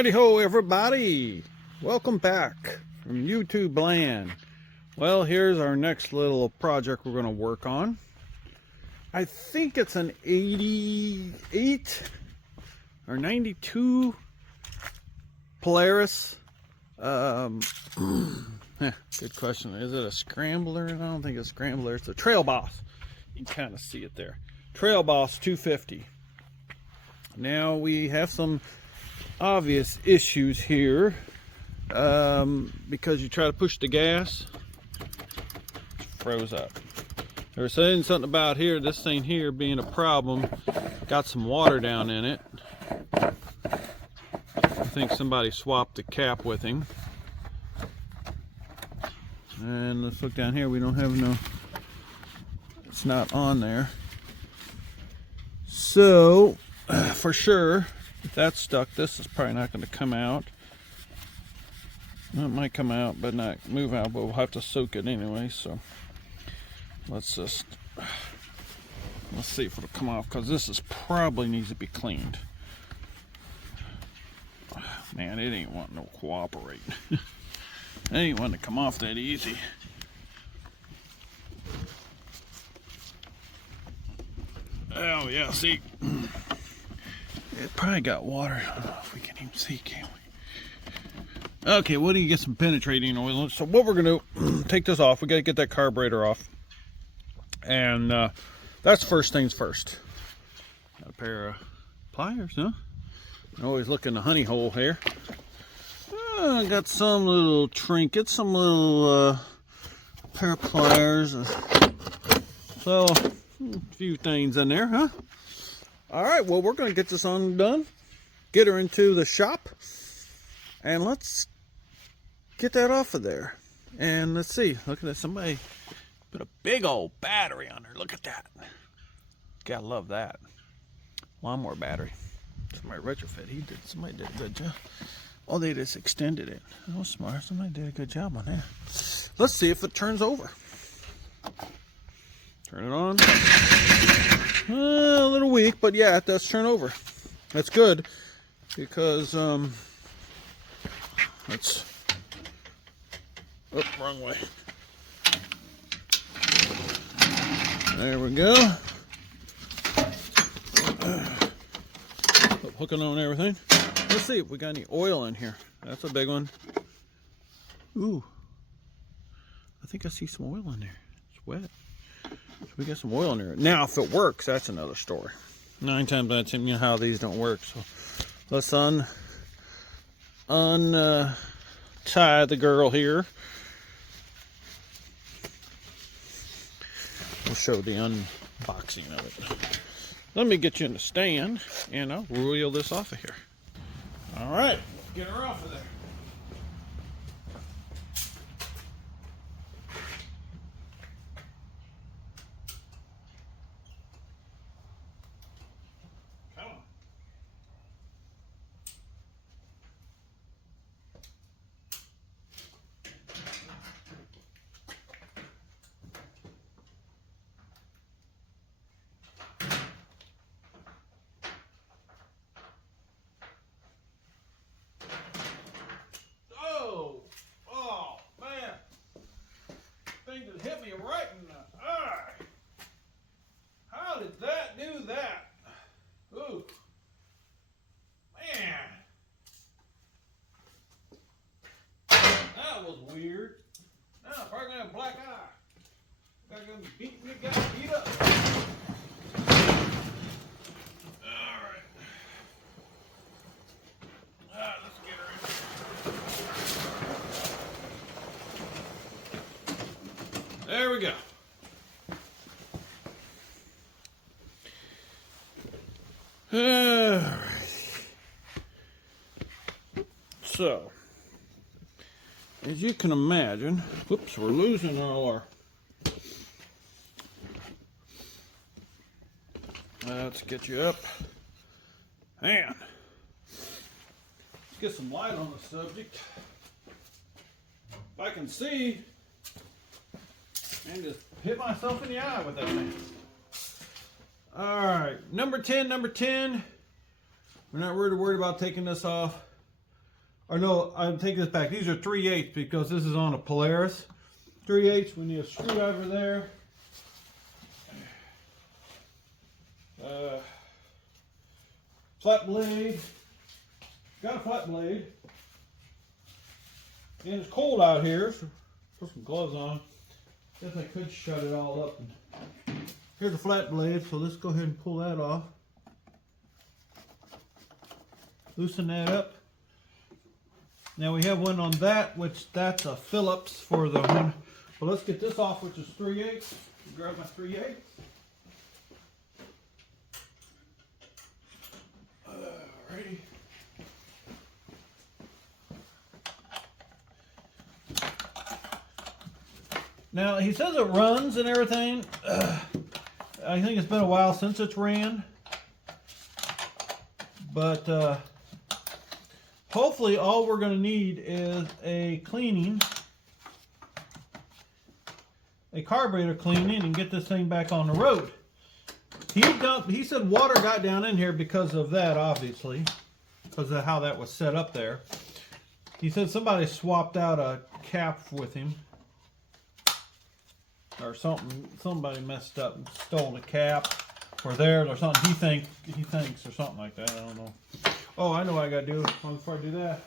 Howdy ho, everybody. Welcome back from YouTube land. Well, here's our next little project we're going to work on. I think it's an 88 or 92 Polaris. Good question. Is it a scrambler? I don't think it's a scrambler. It's a Trail Boss. You can kind of see it there. Trail Boss 250. Now we have some obvious issues here because you try to push the gas, it froze up. They were saying something about here, this thing here being a problem, got some water down in it. I think somebody swapped the cap with him. And let's look down here, we don't have no, it's not on there. So for sure, if that's stuck, this is probably not going to come out. Well, it might come out, but not move out, but we'll have to soak it anyway. So let's see if it'll come off, because this is probably needs to be cleaned. Man, it ain't wanting to cooperate. It ain't wanting to come off that easy. Oh yeah, see. It probably got water. I don't know if we can even see, can we? Okay, well, you get some penetrating oil. So what we're gonna do, take this off. We gotta get that carburetor off. And that's first things first. Got a pair of pliers, huh? I always look in the honey hole here. I got some little trinkets, some little pair of pliers. So a few things in there, huh? All right, well, we're going to get this undone, get her into the shop, and let's get that off of there. And let's see, look at that, somebody put a big old battery on her. Look at that. Gotta love that. Lawnmower battery. Somebody retrofit, somebody did a good job. Oh, they just extended it. Oh, smart, somebody did a good job on that. Let's see if it turns over. Turn it on. A little weak, but yeah, it does turn over. That's good, because let's, oh, wrong way. There we go. Hooking on everything. Let's see if we got any oil in here. That's a big one. Ooh, I think I see some oil in there. It's wet. So we got some oil in there. Now, if it works, that's another story. 9 times out of 10, you know how these don't work. So let's untie the girl here. We'll show the unboxing of it. Let me get you in the stand, and I'll reel this off of here. All right, let's get her off of there. Hit me right in the eye. How did that do that? Ooh. Man. That was weird. Now I'm probably gonna have a black eye. Got gonna beat me, got beat up. Alright. Alright, let's get her in. There we go. All right. So, as you can imagine, whoops, we're losing all our. Let's get you up. Man, let's get some light on the subject. If I can see. And just hit myself in the eye with that thing. Alright, number 10. We're not worried about taking this off. or no, I'm taking this back. These are 3/8 because this is on a Polaris. 3/8. We need a screwdriver there. Flat blade. Got a flat blade. And it's cold out here, so put some gloves on. Guess I could shut it all up. Here's a flat blade, so let's go ahead and pull that off. Loosen that up. Now we have one on that, which that's a Phillips for the one. Well, let's get this off, which is 3/8. Grab my 3/8. Alrighty. Now he says it runs and everything. I think it's been a while since it's ran, but hopefully all we're going to need is a carburetor cleaning, and get this thing back on the road. He said water got down in here because of that, obviously, because of how that was set up there. He said somebody swapped out a cap with him, or something. Somebody messed up and stole the cap, or theirs, or something. He thinks, or something like that. I don't know. Oh, I know what I gotta do. Before I do that,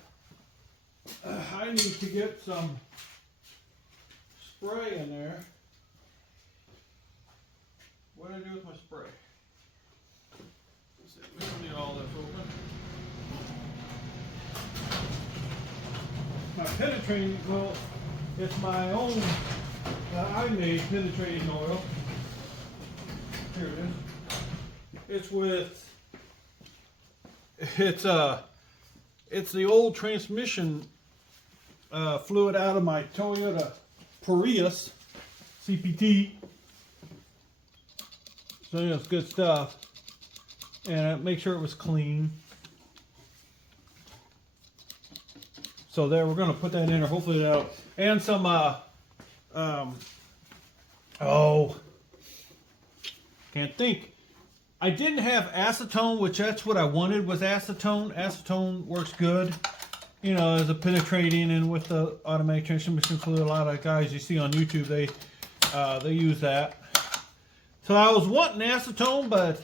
I need to get some spray in there. What do I do with my spray? Let's see, we don't need all this open. My penetrating oil, it's my own I made penetrating oil. Here it is. It's the old transmission fluid out of my Toyota Polaris CPT. So yeah, it's good stuff. And make sure it was clean. So there, we're gonna put that in there. Hopefully that'll, and some can't think. I didn't have acetone, which that's what I wanted, was acetone. Acetone works good, you know, as a penetrating, and with the automatic transmission fluid, a lot of guys you see on YouTube, they use that. So I was wanting acetone, but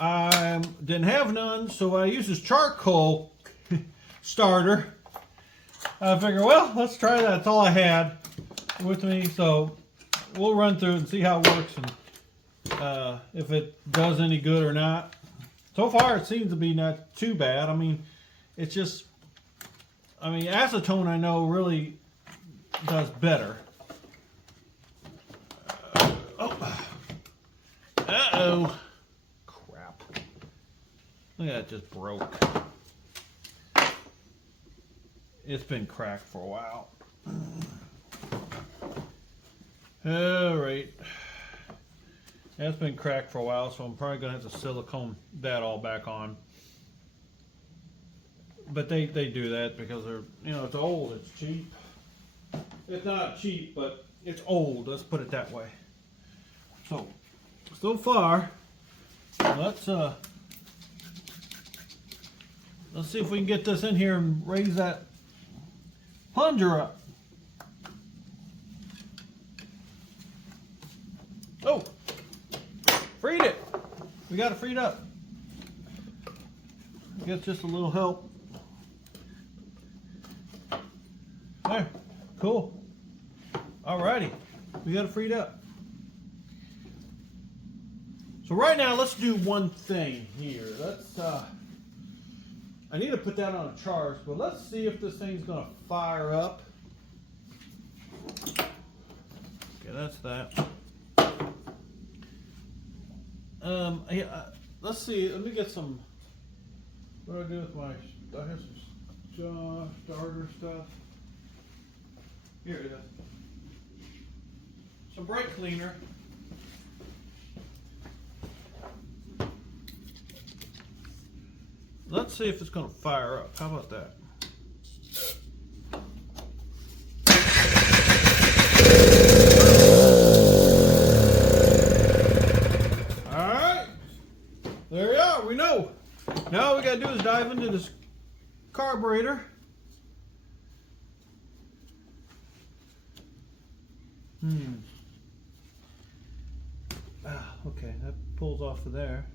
I didn't have none, so I used this charcoal starter. I figured, well, let's try that. That's all I had with me, so we'll run through it and see how it works, and if it does any good or not. So far, it seems to be not too bad. I mean, it's just, I mean, acetone I know really does better. Uh-oh. Crap. Look at that, just broke. It's been cracked for a while. Alright. That's been cracked for a while, so I'm probably going to have to silicone that all back on. But they do that because they're, you know, it's old, it's cheap. It's not cheap, but it's old, let's put it that way. So far, let's see if we can get this in here and raise that plunger up. Oh, freed it. We got it freed up. I guess just a little help. There, cool. Alrighty, we got it freed up. So right now, let's do one thing here. Let's, I need to put that on a charge, but let's see if this thing's gonna fire up. Okay, that's that. Yeah, let's see, let me get some, what do I do with my, I have some starter stuff. Here it is. Some brake cleaner. Let's see if it's going to fire up. How about that? Alright. There we are. We know. Now all we got to do is dive into this carburetor Okay, that pulls off of there.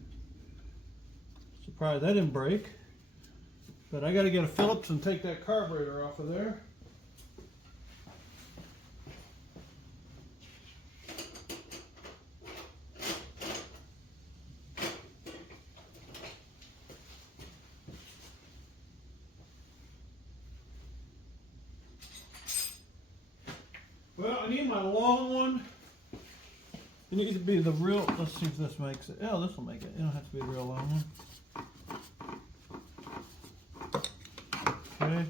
Surprised that didn't break. But I got to get a Phillips and take that carburetor off of there. Well, I need my long one. It needs to be the real, let's see if this makes it. Oh, this will make it. It don't have to be the real long one. Okay.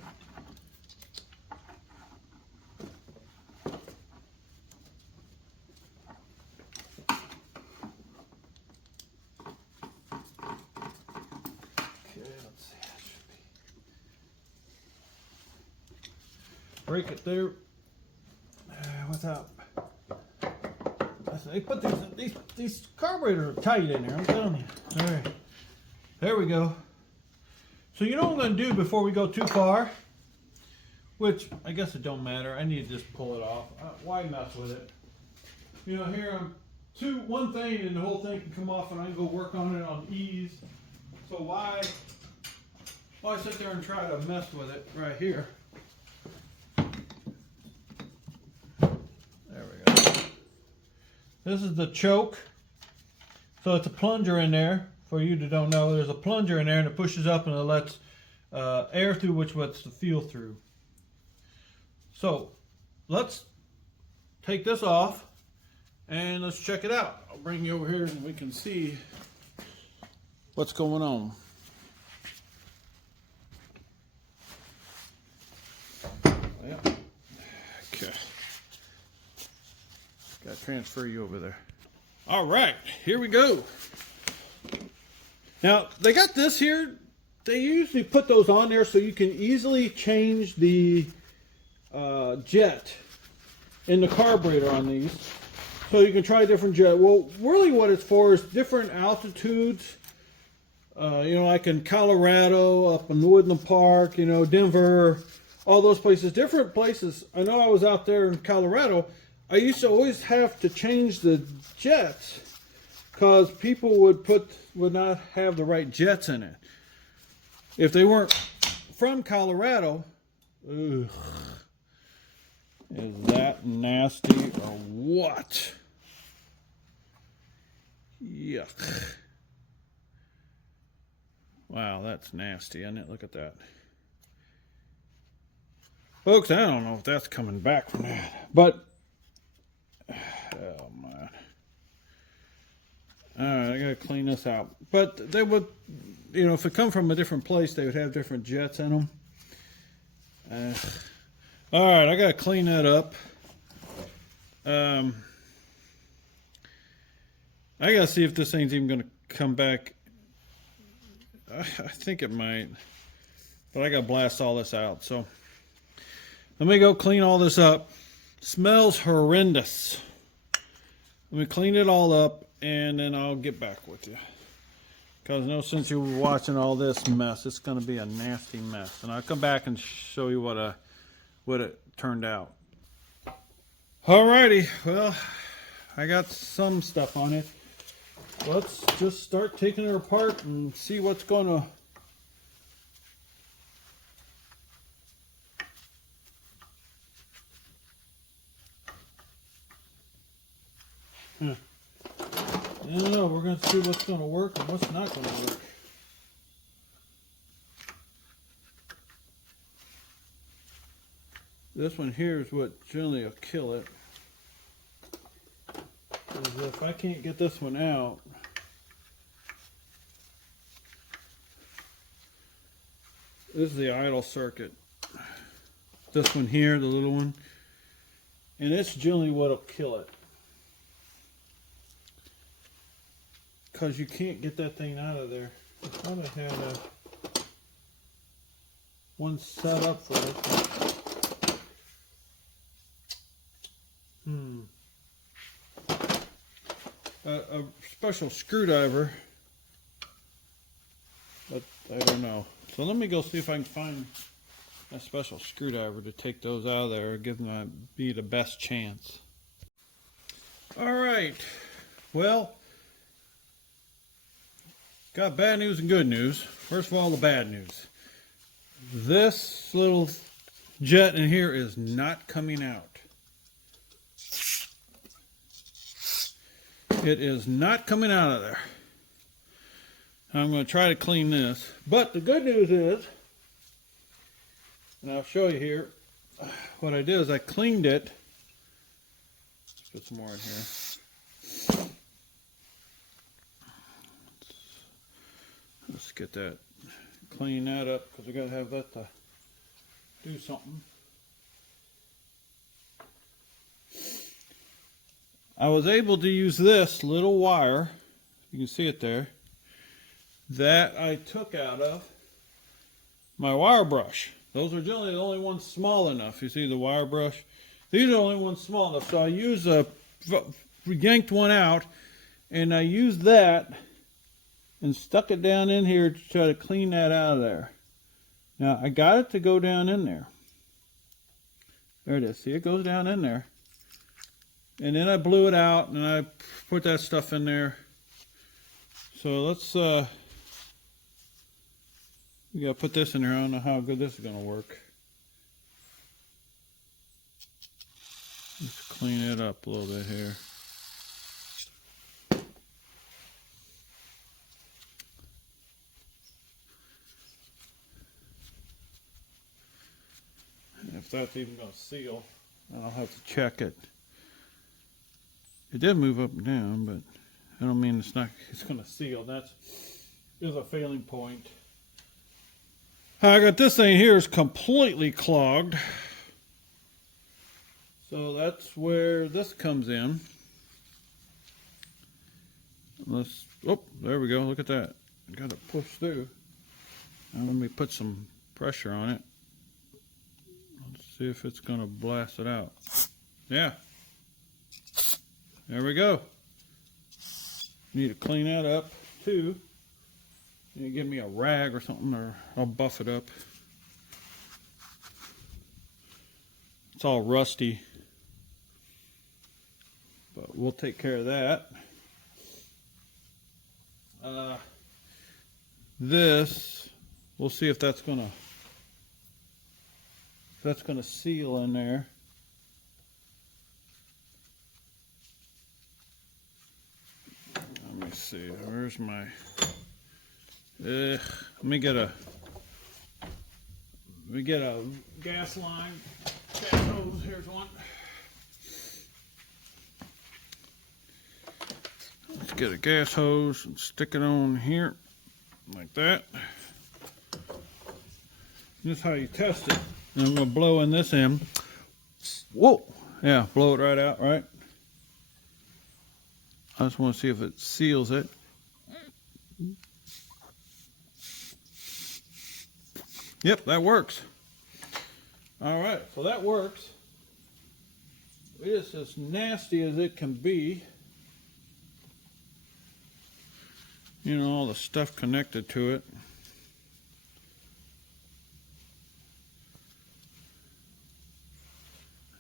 Okay, let's see. That should be. Break it there. Without. They put these carburetors are tight in there, I'm telling you. All right. There we go. So you know what I'm going to do before we go too far? Which, I guess it don't matter. I need to just pull it off. Why mess with it? You know, here I'm one thing and the whole thing can come off and I can go work on it on ease. So why sit there and try to mess with it right here? This is the choke. So it's a plunger in there. For you that don't know, there's a plunger in there and it pushes up and it lets air through, which lets the fuel through. So let's take this off and let's check it out. I'll bring you over here and we can see what's going on. Well, okay. Got to transfer you over there. All right, here we go. Now, they got this here. They usually put those on there so you can easily change the jet in the carburetor on these. So you can try different jet. Well, really what it's for is different altitudes. You know, like in Colorado, up in Woodland Park, you know, Denver, all those places, different places. I know I was out there in Colorado. I used to always have to change the jets because people would not have the right jets in it. If they weren't from Colorado, ugh, is that nasty or what? Yuck. Wow, that's nasty, isn't it? Look at that. Folks, I don't know if that's coming back from that, but oh man. Alright, I gotta clean this out. But they would, you know, if it come from a different place, they would have different jets in them. Alright, I gotta clean that up. I gotta see if this thing's even gonna come back. I think it might. But I gotta blast all this out. So let me go clean all this up. Smells horrendous. Let me clean it all up and then I'll get back with you. Because no sense you were watching all this mess. It's going to be a nasty mess. And I'll come back and show you what it turned out. Alrighty, well, I got some stuff on it. Let's just start taking it apart and see what's going to... I don't know, we're going to see what's going to work and what's not going to work. This one here is what generally will kill it. Because if I can't get this one out, this is the idle circuit. This one here, the little one, and it's generally what'll kill it. Because you can't get that thing out of there. I thought I had one set up for it. A special screwdriver, but I don't know. So let me go see if I can find a special screwdriver to take those out of there, give them the best chance. All right. Well, got bad news and good news. First of all, the bad news. This little jet in here is not coming out. It is not coming out of there. I'm going to try to clean this. But the good news is, and I'll show you here, what I did is I cleaned it. Let's put some more in here. Let's get that, clean that up, because we got to have that to do something. I was able to use this little wire, you can see it there, that I took out of my wire brush. Those are generally the only ones small enough. You see the wire brush? These are the only ones small enough. So I used yanked one out, and I used that and stuck it down in here to try to clean that out of there. Now I got it to go down in there. There it is. See, it goes down in there. And then I blew it out and I put that stuff in there. So let's we gotta put this in there. I don't know how good this is gonna work. Let's clean it up a little bit here. And if that's even gonna seal, I'll have to check it. It did move up and down, but I don't mean it's going to seal. That's a failing point. I got this thing here is completely clogged. So that's where this comes in. Oh, there we go. Look at that. Got to push through. Now let me put some pressure on it. Let's see if it's going to blast it out. Yeah. There we go. Need to clean that up too. You give me a rag or something, or I'll buff it up. It's all rusty, but we'll take care of that. This, we'll see if that's gonna seal in there. Let me see, where's my, let me get a gas line, gas hose, here's one. Let's get a gas hose and stick it on here, like that. This is how you test it. And I'm gonna blow in this end. Whoa, yeah, blow it right out, right? I just want to see if it seals it. Yep, that works. All right, so that works. It's as nasty as it can be. You know, all the stuff connected to it.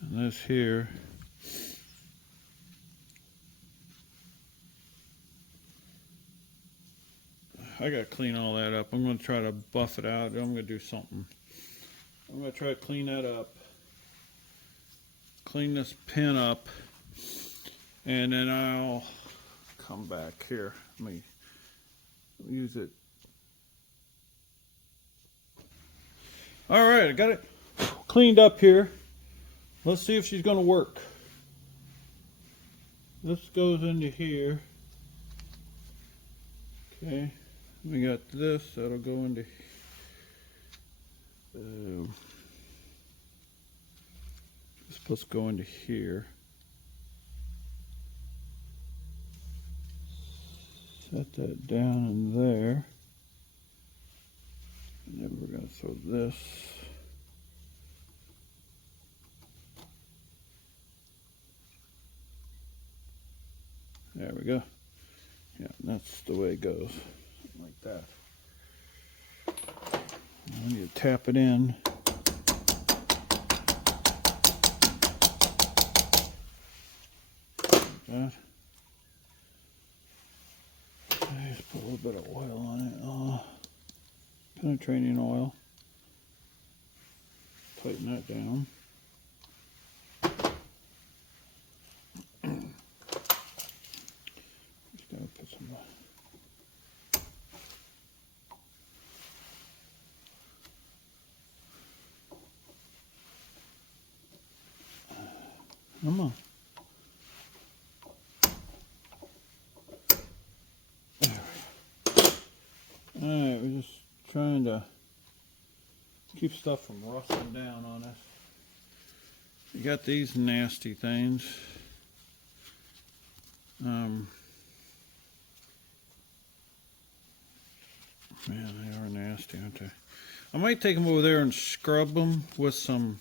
And this here. I gotta clean all that up. I'm gonna try to buff it out. I'm gonna do something. I'm gonna try to clean that up. Clean this pin up. And then I'll come back here. Let me use it. All right, I got it cleaned up here. Let's see if she's gonna work. This goes into here. Okay. We got this, that'll go into it's supposed to go into here. Set that down in there. And then we're going to throw this. There we go. Yeah, that's the way it goes. Like that. I need to tap it in. that. I just put a little bit of oil on it. Penetrating oil. Tighten that down. Just gonna put some. Come on. Alright, we're just trying to keep stuff from rusting down on us. You got these nasty things. Man, they are nasty, aren't they? I might take them over there and scrub them with some,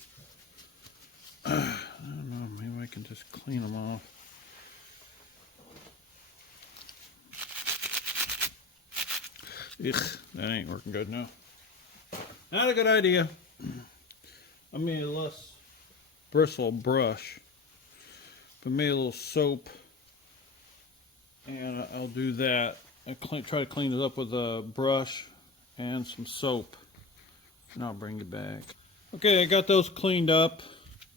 I don't know, maybe I can just clean them off. Ugh, that ain't working good now. Not a good idea. I made a less bristle brush, but made a little soap, and I'll do that. I try to clean it up with a brush and some soap, and I'll bring it back. Okay, I got those cleaned up.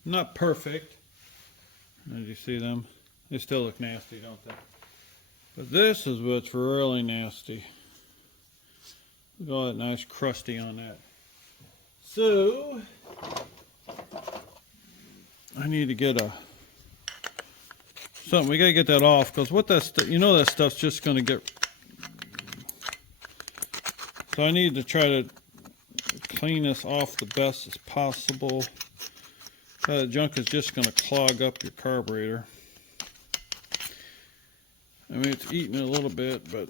Not perfect. Did you see them? They still look nasty, don't they? But this is what's really nasty. Look at all that nice crusty on that. So, I need to get something. We gotta get that off, because what that you know that stuff's just gonna get. So I need to try to clean this off the best as possible. That junk is just gonna clog up your carburetor. I mean, it's eating a little bit, but.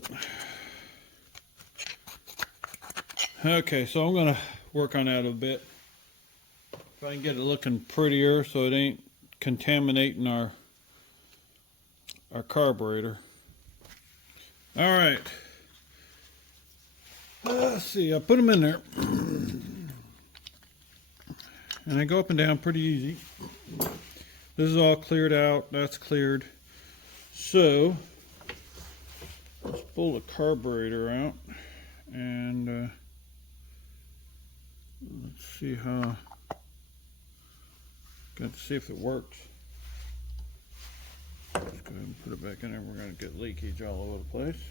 Okay, so I'm going to work on that a bit. If I can get it looking prettier so it ain't contaminating our carburetor. Alright. Let's see, I put them in there. And I go up and down pretty easy. This is all cleared out. That's cleared. So, let's pull the carburetor out. And let's see how. Got to see if it works. Let's go ahead and put it back in there. We're going to get leakage all over the place.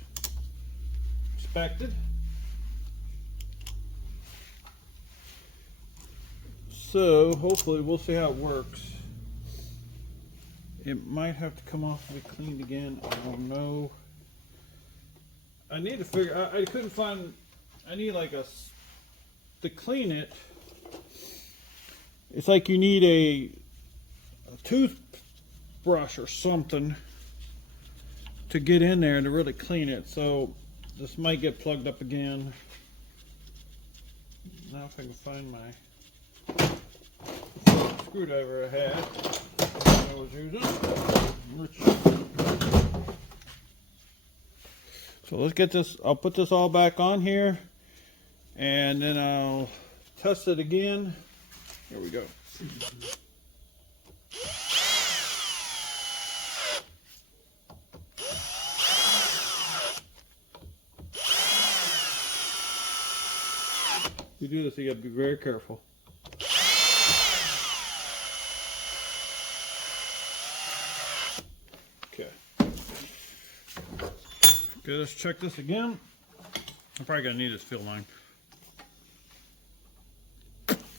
Expected. So hopefully we'll see how it works. It might have to come off and be cleaned again. I don't know. I need to figure. I couldn't find. I need like to clean it. It's like you need a toothbrush or something to get in there and to really clean it. So this might get plugged up again. Now if I can find my screwdriver I had, I was using. So let's get this. I'll put this all back on here, and then I'll test it again. Here we go. You do this, you gotta be very careful. Okay. Okay, let's check this again. I'm probably gonna need this fill line.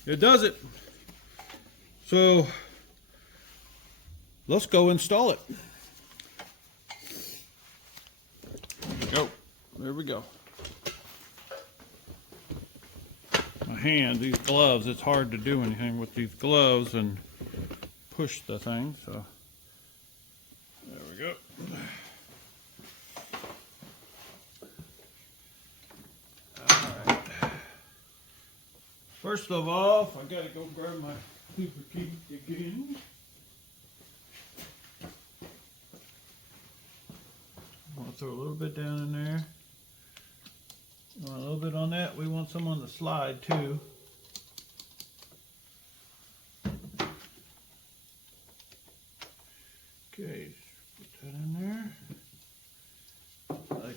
It does it. So let's go install it. Go. There we go. My hand, these gloves, it's hard to do anything with these gloves and push the thing, so there we go. Alright. First of all, I gotta go grab my super key again. I'll throw a little bit down in there. A little bit on that. We want some on the slide too. Okay, put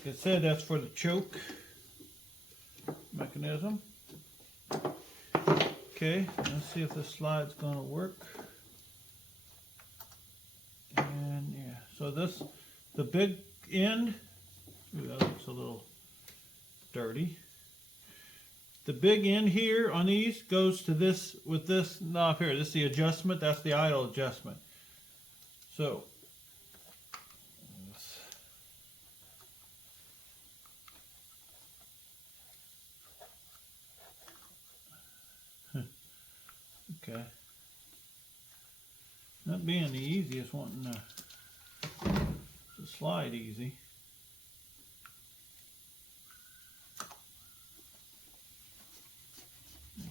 Like I said, that's for the choke mechanism. Okay, let's see if this slide's gonna work. And yeah, so this, the big end, ooh, that looks a little dirty. The big end here on these goes to this, with this knob here. This is the adjustment, that's the idle adjustment. So, okay. Not being the easiest, wanting to slide easy.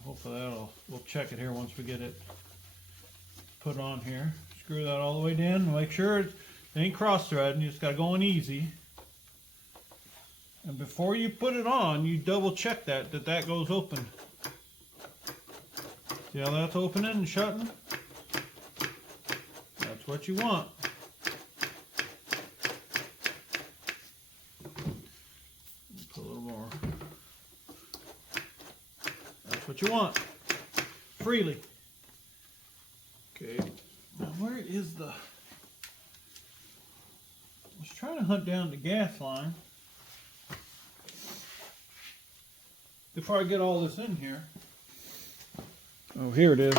Hopefully we'll check it here once we get it put on here. Screw that all the way in. Make sure it ain't cross-threading. You just got to go in easy. And before you put it on, you double check that goes open. See how that's opening and shutting? That's what you want. Put a little more. That's what you want. Freely. Okay. Now where is the... I was trying to hunt down the gas line before I get all this in here. Oh, here it is.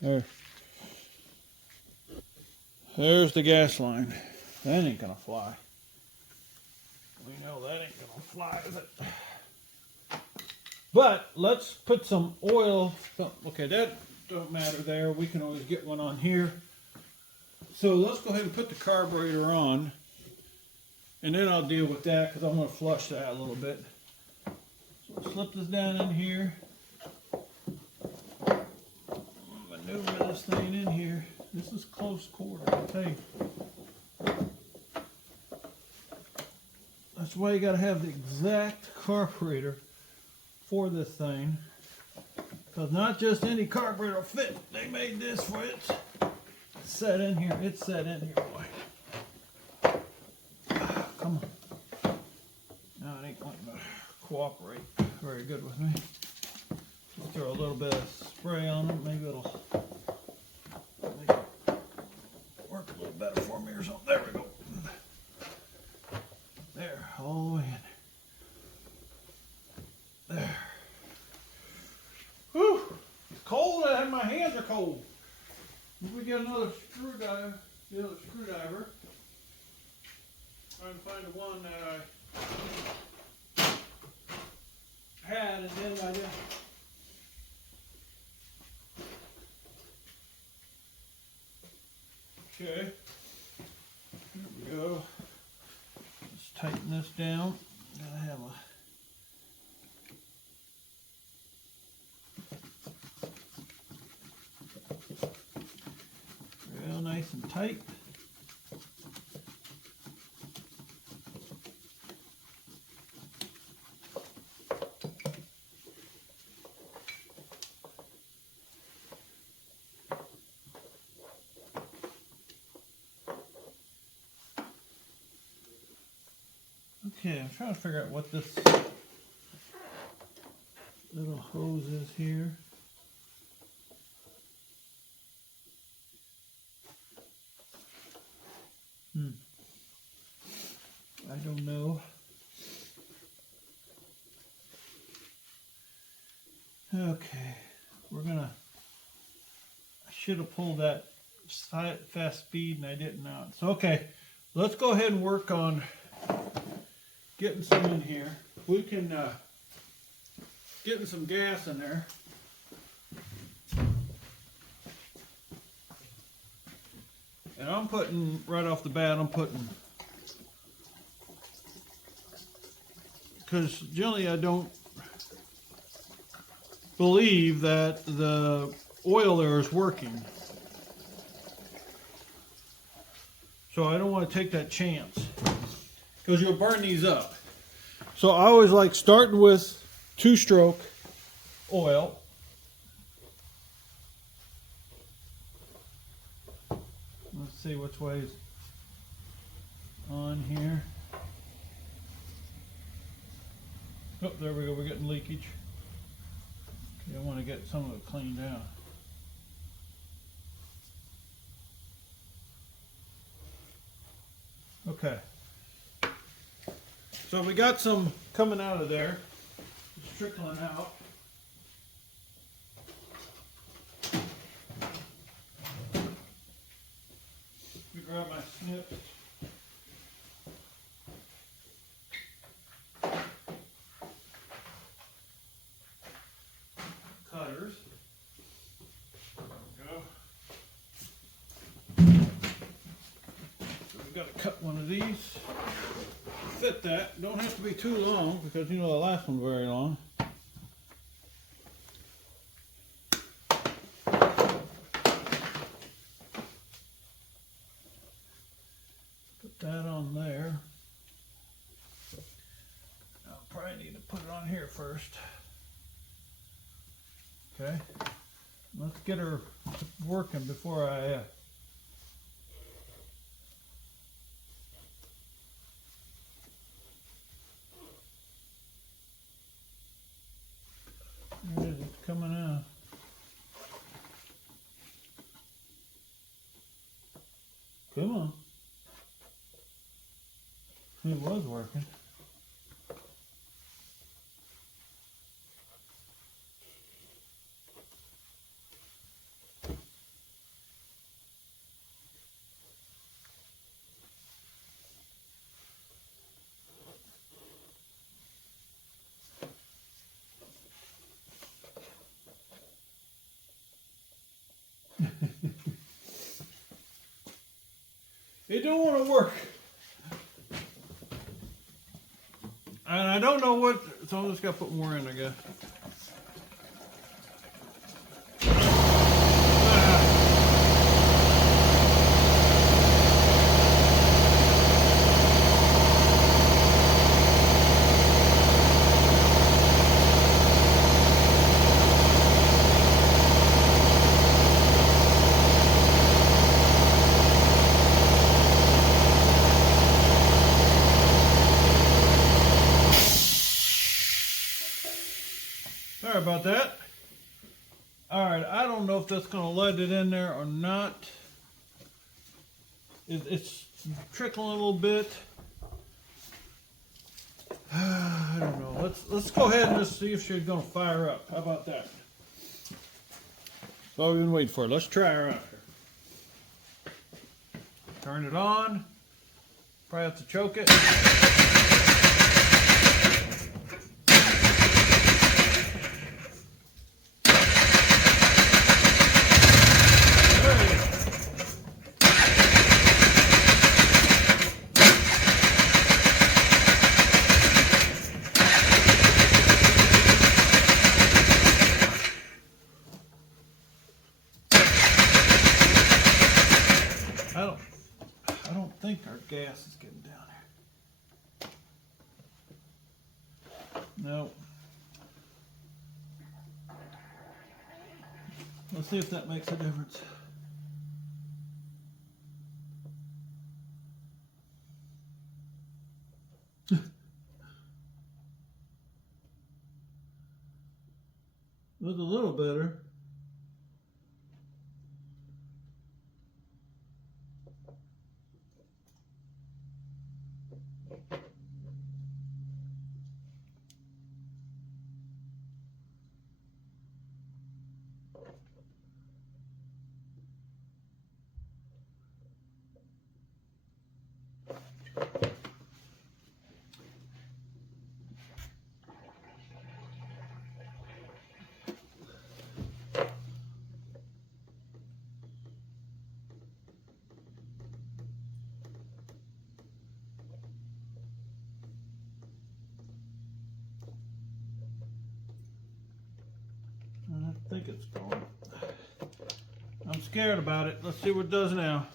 There. There's the gas line. That ain't gonna fly. We know that ain't gonna fly, is it? But let's put some oil. Okay, that don't matter there. We can always get one on here. So let's go ahead and put the carburetor on, and then I'll deal with that because I'm going to flush that a little bit. So we'll slip this down in here. Maneuver this thing in here. This is close quarter, I'll tell you. That's why you got to have the exact carburetor for this thing, because not just any carburetor will fit. They made this for it. It's set in here. It's set in here, boy. Come on. No, it ain't going to cooperate very good with me. Just throw a little bit of spray on it. Maybe it'll make it work a little better for me or something. There we go. There, all the way in. There. Whew! It's cold and my hands are cold. If we get another screwdriver, trying to find the one that I had and then I didn't. Okay. Here we go. Let's tighten this down. Gotta have a real nice and tight. Okay, I'm trying to figure out what this little hose is here. I don't know. Okay, we're gonna, I should have pulled that fast speed and I didn't know. So okay, let's go ahead and work on getting some in here. We can getting some gas in there. And I'm putting, right off the bat, I'm putting, because generally I don't believe that the oil there is working. So I don't want to take that chance, because you'll burn these up. So I always like starting with 2-stroke oil. Let's see which way's on here. Oh, there we go, we're getting leakage. Okay, I want to get some of it cleaned out. Okay. So we got some coming out of there. It's trickling out. Let me grab my snips. Cutters. There we go. So we've got to cut one of these. Fit that. Don't have to be too long because you know the last one's very long. Put that on there. I'll probably need to put it on here first. Okay. Let's get her working before I Where is it coming out? Come on. It was working. It don't want to work. And I don't know what, so I'm just going to put more in, I guess. Sorry about that. Alright, I don't know if that's going to let it in there or not. It's trickling a little bit. I don't know. Let's go ahead and just see if she's going to fire up. How about that? That's all we've been waiting for. Let's try her out here. Turn it on. Probably have to choke it. I don't think our gas is getting down here. No. Let's see if that makes a difference. It was a little better. I think it's going. I'm scared about it. Let's see what it does now.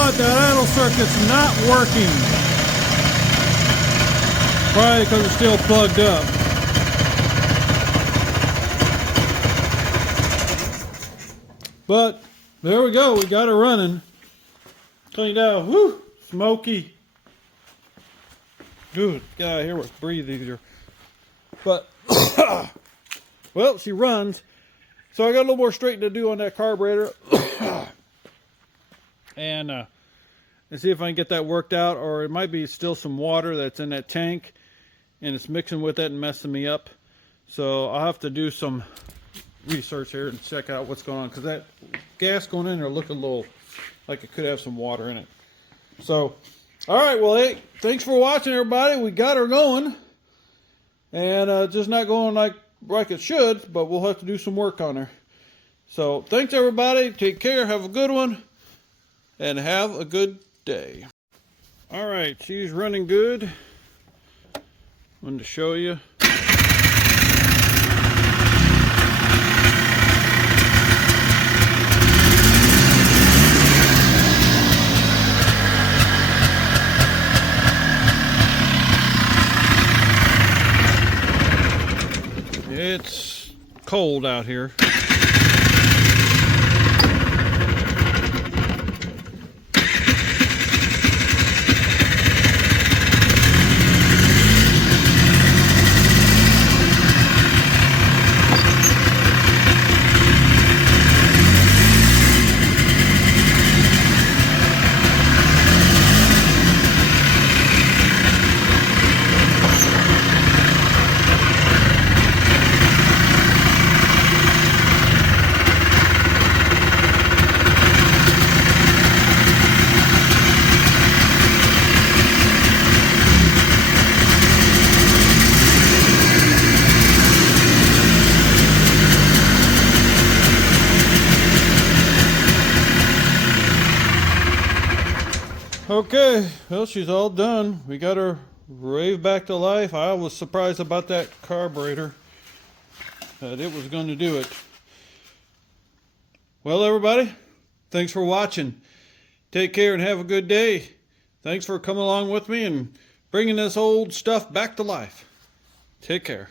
but that idle circuit's not working. Probably because it's still plugged up. But there we go, we got it running. Cleaned out, whoo, smoky. Good, get out of here, let's breathe easier. But, well, she runs. So I got a little more straightening to do on that carburetor. and see if I can get that worked out, or it might be still some water that's in that tank and it's mixing with it and messing me up. So I'll have to do some research here and check out what's going on, because that gas going in there looked a little like it could have some water in it. So, all right, well, hey, thanks for watching, everybody. We got her going, and just not going like it should, but we'll have to do some work on her. So thanks, everybody. Take care, have a good one, and have a good day. All right, she's running good. Wanted to show you. It's cold out here. Okay, well, she's all done. We got her raved back to life. I was surprised about that carburetor, that it was going to do it. Well, everybody, thanks for watching. Take care and have a good day. Thanks for coming along with me and bringing this old stuff back to life. Take care.